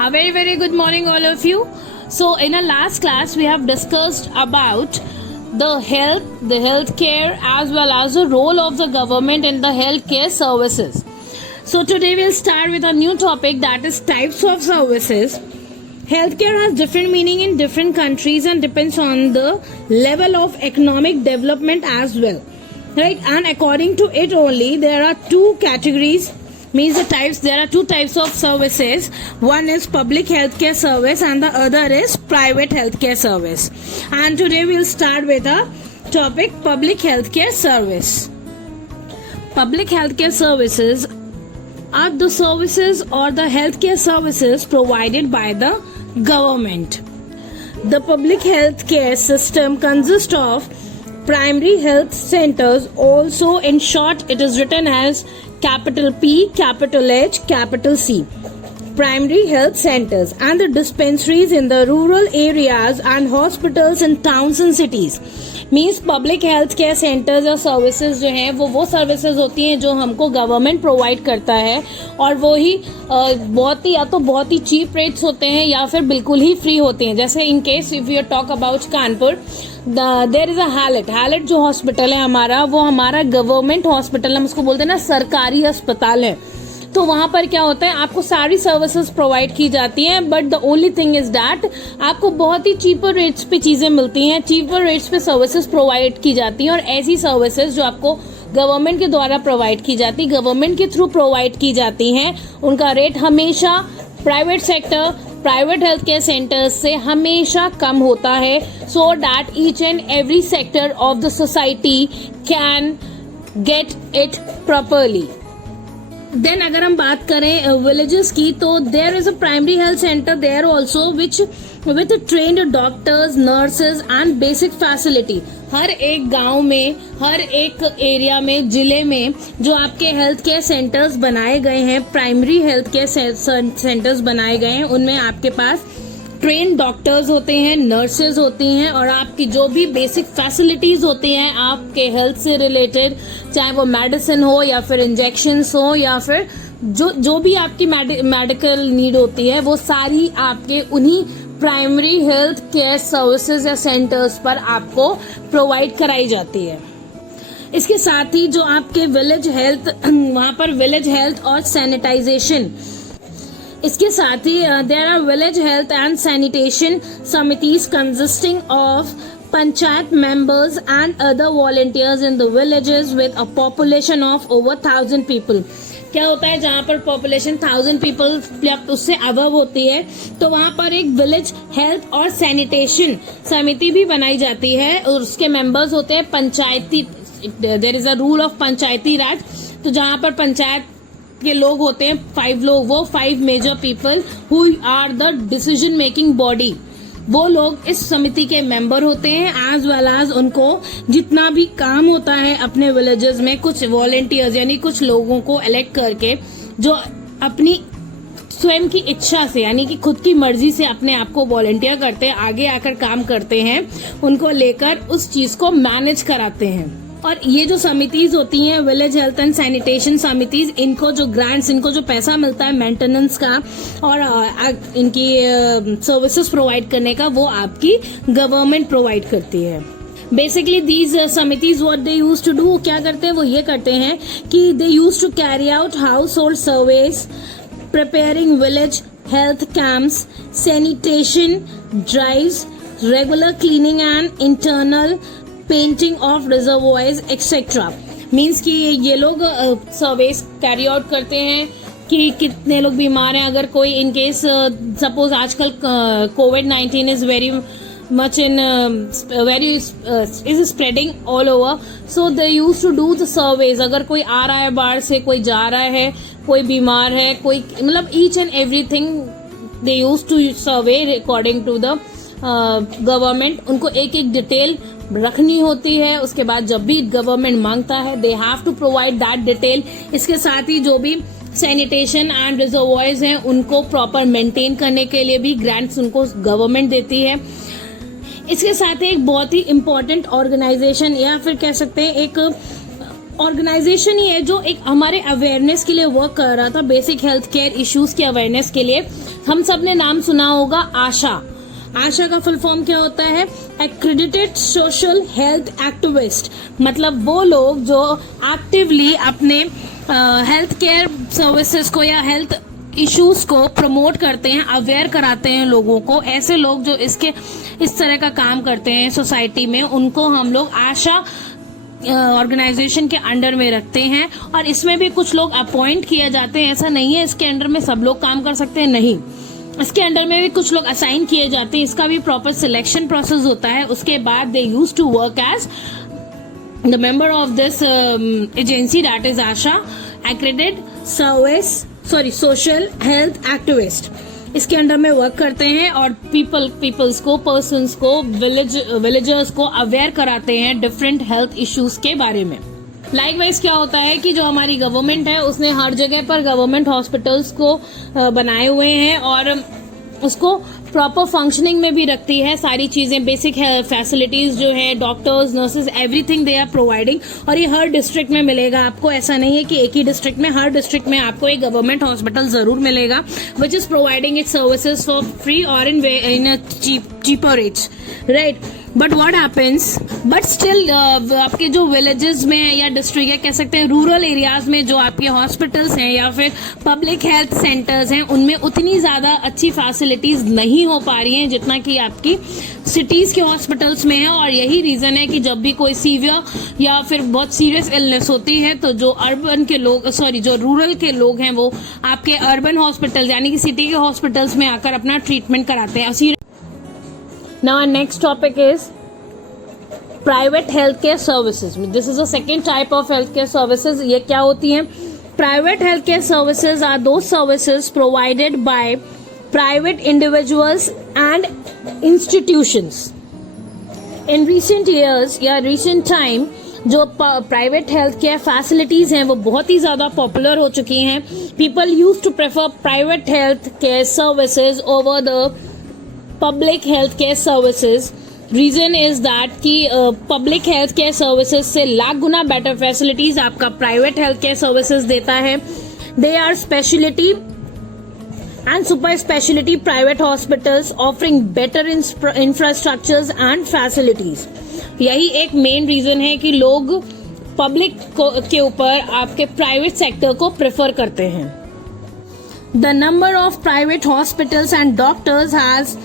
A very good morning all of you. So in our last class we have discussed about the healthcare as well as the role of the government in the healthcare services. So today we'll start with a new topic, that is types of services. Healthcare has different meaning in different countries and depends on the level of economic development as well, right? And according to it only, there are two categories, there are two types of services. One is public healthcare service and the other is private healthcare service. And today we'll start with a topic, public healthcare service. Public healthcare services are the services or the healthcare services provided by the government. The public healthcare system consists of primary health centers, also in short it is written as capital P, capital H, capital C, primary health centers, and the dispensaries in the rural areas and hospitals in towns and cities. Means public health care centres या services जो हैं वो services होती हैं जो हमको government provide करता है, और वो ही बहुत ही चीप रेट्स होते हैं या फिर बिल्कुल ही फ्री होते हैं. जैसे in case if you talk about Kanpur, there is a Hallett जो हॉस्पिटल है हमारा, वो हमारा गवर्नमेंट हॉस्पिटल, हम उसको बोलते हैं ना सरकारी अस्पताल है. तो वहां पर क्या होता है, आपको सारी सर्विसेज प्रोवाइड की जाती हैं, but the only thing is that आपको बहुत ही चीपर रेट्स पे चीजें मिलती हैं, चीपर रेट्स पे सर्विसेज प्रोवाइड की जाती हैं. और ऐसी सर्विसेज जो आपको गवर्नमेंट के द्वारा प्रोवाइड की जाती, गवर्नमेंट के थ्रू प्रोवाइड की जाती हैं, उनका रेट हमेशा private sector, private health care centres से हमेशा कम होता है, so that each and every sector of the society can get it properly. Then अगर हम बात करें विलेजेस की, तो there is a primary health centre there also which with trained doctors, nurses and basic facility. हर एक गांव में, हर एक एरिया में, जिले में जो आपके हेल्थ केयर सेंटर्स बनाए गए हैं, प्राइमरी हेल्थ केयर सेंटर्स बनाए गए हैं, उनमें आपके पास ट्रेन डॉक्टर्स होते हैं, नर्सेज होती हैं, और आपकी जो भी बेसिक फैसिलिटीज होती हैं आपके हेल्थ से रिलेटेड, चाहे वो मेडिसिन हो या फिर इंजेक्शंस हो या फिर जो भी आपकी मेडिकल नीड होती है, वो सारी आपके उन्हीं प्राइमरी हेल्थ केयर सर्विसेज या सेंटर्स पर आपको प्रोवाइड कराई जाती है. इसके साथ ही जो आपके विलेज हेल्थ, वहां पर विलेज हेल्थ और सैनिटाइजेशन, इसके साथ ही there are village health and sanitation समितिज consisting of panchayat members and other volunteers in the villages with a population of over 1000 people. क्या होता है, जहाँ पर पॉपुलेशन 1000 पीपल या उससे अबव होती है, तो वहाँ पर एक विलेज हेल्थ और सैनिटेशन समिति भी बनाई जाती है, और उसके मेंबर्स होते हैं Panchayati, there is a rule of Panchayati Raj. तो जहाँ पर पंचायत के लोग होते हैं 5 लोग, वो 5 major people who are the decision making body, वो लोग इस समिति के मेंबर होते हैं. एज वेल एज उनको जितना भी काम होता है अपने विलेजेस में, कुछ वॉलंटियर्स यानी कुछ लोगों को इलेक्ट करके जो अपनी स्वयं की इच्छा से यानी कि खुद की मर्जी से अपने आप को वॉलंटियर करते हैं, आगे आकर काम करते हैं, उनको लेकर उस चीज को मैनेज कराते हैं. और ये जो समितिज होती हैं, विलेज हेल्थ एंड सैनिटेशन समितिज, इनको जो ग्रांट्स, इनको जो पैसा मिलता है मेंटेनेंस का और इनकी सर्विसेज प्रोवाइड करने का, वो आपकी गवर्नमेंट प्रोवाइड करती है. बेसिकली दीज समितिज what they use to do, क्या करते हैं, वो ये करते हैं कि they use to carry out household surveys, preparing village health camps, sanitation drives, regular cleaning and internal painting of reservoirs etcetera. Means कि ये लोग सर्वेस कैरी आउट करते हैं कि कितने लोग बीमार हैं. अगर कोई इन केस सपोज आजकल COVID-19 is very much in is spreading all over, so they use to do the surveys. अगर कोई आ रहा है बाहर से, कोई जा रहा है, कोई बीमार है, कोई मतलब each and everything they use to survey according to the government. उनको एक एक डिटेल रखनी होती है. उसके बाद जब भी गवर्नमेंट मांगता है, they have to provide that detail. इसके साथ ही जो भी सैनिटेशन एंड रिजर्वॉयर्स हैं, उनको प्रॉपर मेंटेन करने के लिए भी ग्रांट्स उनको गवर्नमेंट देती है. इसके साथ ही एक बहुत ही इम्पोर्टेंट ऑर्गेनाइजेशन या फिर कह सकते हैं एक ऑर्गेनाइजेशन ही है जो एक हमारे अवेयरनेस के लिए वर्क कर रहा था, बेसिक हेल्थ केयर इश्यूज के अवेयरनेस के लिए। हम सब ने नाम सुना होगा आशा। आशा का फुल फॉर्म क्या होता है? Accredited social health activist. मतलब वो लोग जो एक्टिवली अपने हेल्थ केयर सर्विसेज को या हेल्थ इश्यूज को प्रमोट करते हैं, अवेयर कराते हैं लोगों को। ऐसे लोग जो इस तरह का काम करते हैं सोसाइटी में, उनको हम लोग आशा ऑर्गेनाइजेशन के अंडर में रखते हैं। और इसमें भी कुछ लोग अपॉइंट किए जाते हैं। ऐसा नहीं है इसके अंडर में सब लोग काम कर सकते हैं, नहीं, इसके अंडर में भी कुछ लोग असाइन किए जाते हैं। इसका भी प्रॉपर सिलेक्शन प्रोसेस होता है। उसके बाद they use to work as the member of this agency, that is ASHA, accredited social health activist. इसके अंडर में वर्क करते हैं और पीपल्स को, पर्सन्स को, विलेजर्स को अवेयर कराते हैं डिफरेंट हेल्थ इश्यूज के बारे में। लाइकवाइज क्या होता है कि जो हमारी गवर्नमेंट है उसने हर जगह पर गवर्नमेंट हॉस्पिटल्स को बनाए हुए हैं और उसको प्रॉपर फंक्शनिंग में भी रखती है। सारी चीजें, बेसिक फैसिलिटीज जो है, doctors, nurses, everything they are providing. और ये हर डिस्ट्रिक्ट में मिलेगा आपको। ऐसा नहीं है कि एक ही डिस्ट्रिक्ट में, हर डिस्ट्रिक्ट में आपको एक गवर्नमेंट हॉस्पिटल जरूर मिलेगा which is providing its services for free और in cheaper rates, right. But what happens, but still आपके जो विलेजेस में या डिस्ट्रिक्ट या कह सकते हैं रूरल एरियाज में जो आपके हॉस्पिटल्स हैं या फिर पब्लिक हेल्थ सेंटर्स हैं, उनमें उतनी ज्यादा अच्छी फैसिलिटीज नहीं हो पा रही हैं जितना कि आपकी सिटीज के हॉस्पिटल्स में है। और यही रीजन है कि जब भी कोई सीवियर या फिर बहुत सीरियस इलनेस होती है तो जो जो रूरल के लोग हैं वो आपके अर्बन हॉस्पिटल यानी कि सिटी के हॉस्पिटल्स में आकर अपना ट्रीटमेंट कराते हैं। Now our next topic is private healthcare services. This is the second type of healthcare services. ये क्या होती हैं? Private healthcare services are those services provided by private individuals and institutions. In recent years या recent time जो private health care facilities हैं वो बहुत ही ज्यादा पॉपुलर हो चुकी हैं. People use to prefer private health care services over the public health care services. Reason is that कि पब्लिक हेल्थ केयर सर्विसेज से लाख गुना बेटर फैसिलिटीज आपका प्राइवेट हेल्थ केयर सर्विसेज देता है. They are speciality and super specialty private hospitals offering better infrastructures and facilities. यही एक main reason है कि लोग पब्लिक के ऊपर आपके प्राइवेट सेक्टर को प्रेफर करते हैं. The number of private hospitals and doctors has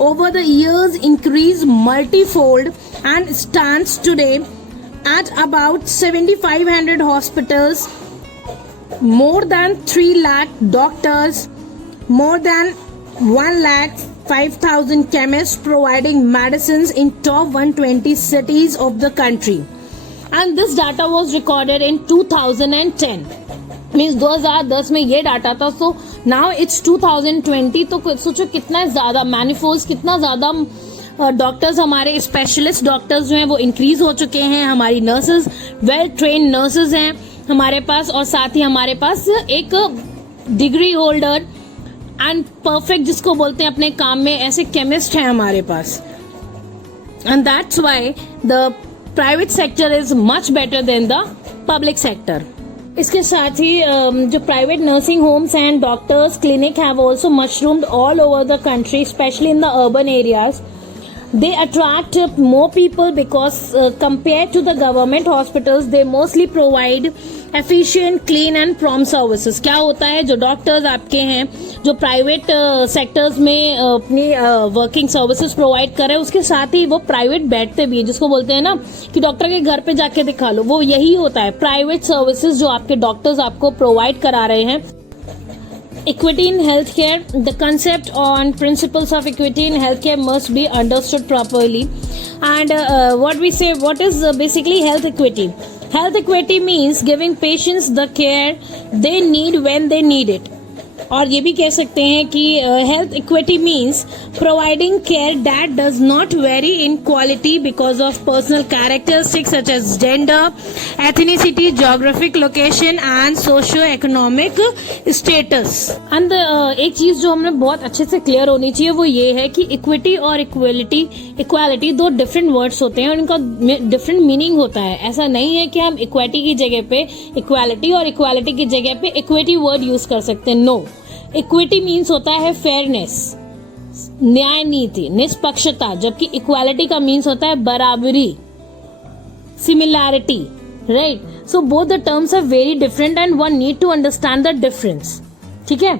over the years increased multifold and stands today at about 7,500 hospitals, more than 3 lakh doctors, more than 1,05,000 chemists providing medicines in top 120 cities of the country. And this data was recorded in 2010. Means 2010 में ये data था. So now it's 2020. तो सोचो कितना ज़्यादा manifold, कितना ज़्यादा doctors, हमारे स्पेशलिस्ट डॉक्टर्स जो हैं वो इंक्रीज हो चुके हैं. हमारी नर्सेज, वेल ट्रेन नर्सेज हैं हमारे पास, और साथ ही हमारे पास एक डिग्री होल्डर एंड परफेक्ट जिसको बोलते हैं अपने काम में, ऐसे केमिस्ट हैं हमारे पास. And that's why the private sector is much better than the public sector. इसके साथ ही जो private nursing homes and doctors clinic have also mushroomed all over the country, specially in the urban areas. They attract more people because compared to the government hospitals, they mostly provide efficient, clean and prompt services. क्या होता है, जो doctors आपके हैं जो private sectors में अपनी working services provide कर रहे हैं, उसके साथ ही वो प्राइवेट बैठते भी है, जिसको बोलते हैं ना कि डॉक्टर के घर पे जाके दिखा लो, वो यही होता है प्राइवेट सर्विसेज जो आपके डॉक्टर्स आपको प्रोवाइड करा रहे हैं. Equity in healthcare. The concept on principles of equity in healthcare must be understood properly. And what is basically health equity? Health equity means giving patients the care they need when they need it. और ये भी कह सकते हैं कि health equity means providing care that does not very in quality because of personal characteristics such age gender, ethnicity, geographic location and socio economic status. And एक चीज जो हमें बहुत अच्छे से क्लियर होनी चाहिए वो ये है कि इक्विटी और इक्वालिटी दो डिफरेंट वर्ड्स होते हैं और इनका डिफरेंट मीनिंग होता है। ऐसा नहीं है कि हम इक्विटी की जगह पे इक्वालिटी और इक्वालिटी की जगह पे इक्विटी वर्ड यूज कर सकते हैं। नो, इक्विटी मीन्स होता है फेयरनेस, न्याय नीति, निष्पक्षता, जबकि इक्वालिटी का मीन्स होता है बराबरी, similarity, right? So both the terms are very different and one need to understand the difference, ठीक है?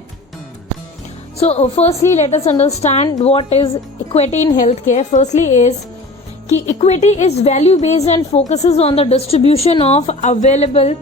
So firstly let us understand what is equity in health care. Firstly is कि equity is value based and focuses on the distribution of available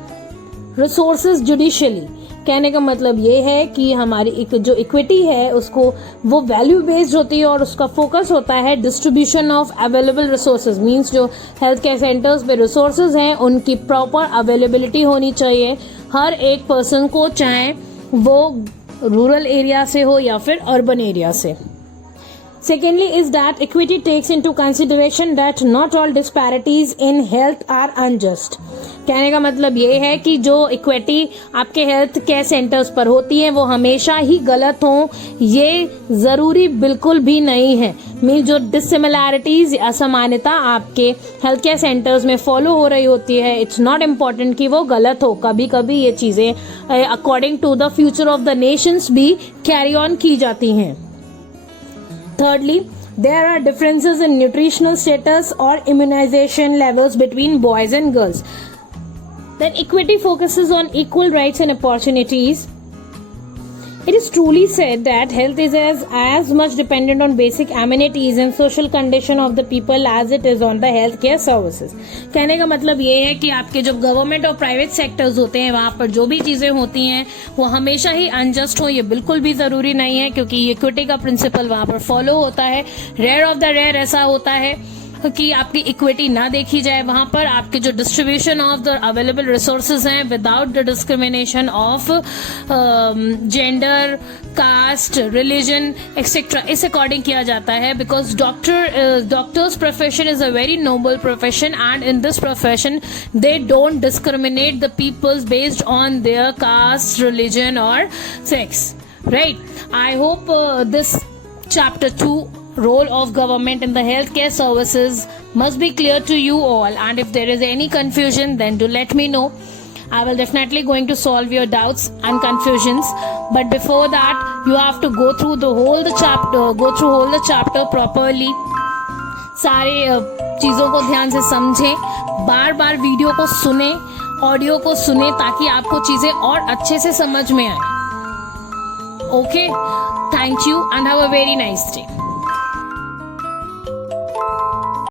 resources judiciously. कहने का मतलब ये है कि हमारी जो इक्विटी है उसको वो वैल्यू बेस्ड होती है और उसका फोकस होता है distribution of available resources. Means जो हेल्थ केयर सेंटर्स पे रिसोर्सेज हैं उनकी प्रॉपर अवेलेबिलिटी होनी चाहिए हर एक पर्सन को, चाहे वो रूरल एरिया से हो या फिर अर्बन एरिया से। Secondly is that equity takes into consideration that not all disparities in health are unjust. कहने का मतलब ये है कि जो इक्विटी आपके हेल्थ केयर सेंटर्स पर होती है वो हमेशा ही गलत हो, ये जरूरी बिल्कुल भी नहीं है। मीन जो डिसिमिलैरिटीज, असमानता आपके हेल्थ केयर सेंटर्स में फॉलो हो रही होती है, इट्स नॉट इम्पॉर्टेंट कि वो गलत हो। कभी कभी ये चीजें according to the future of the nations भी कैरी ऑन की जाती हैं। Thirdly, there are differences in nutritional status or immunization levels between boys and girls. Then equity focuses on equal rights and opportunities. It is truly said that health is as much dependent on basic amenities and social condition of the people as it is on the healthcare services. कहने का मतलब ये है कि आपके जो government और private sectors होते हैं वहाँ पर जो भी चीजें होती हैं वो हमेशा ही अनजस्ट हो, ये बिल्कुल भी जरूरी नहीं है, क्योंकि इक्विटी का प्रिंसिपल वहाँ पर फॉलो होता है। रेयर ऑफ द रेयर ऐसा होता है कि आपकी इक्विटी ना देखी जाए, वहां पर आपके जो distribution of the available resources हैं without the discrimination of gender, caste, religion etcetera, इस अकॉर्डिंग किया जाता है। Because doctors profession is a very noble profession and in this profession they don't discriminate the peoples based on their caste, religion और sex, right? I hope this chapter 2 role of government in the healthcare services must be clear to you all, and if there is any confusion then do let me know. I will definitely going to solve your doubts and confusions, but before that you have to go through the whole chapter properly. सारे चीजों को ध्यान से समझें, बार बार video को सुने, audio को सुने, ताकि आपको चीजें और अच्छे से समझ में आए। Okay, thank you and have a very nice day.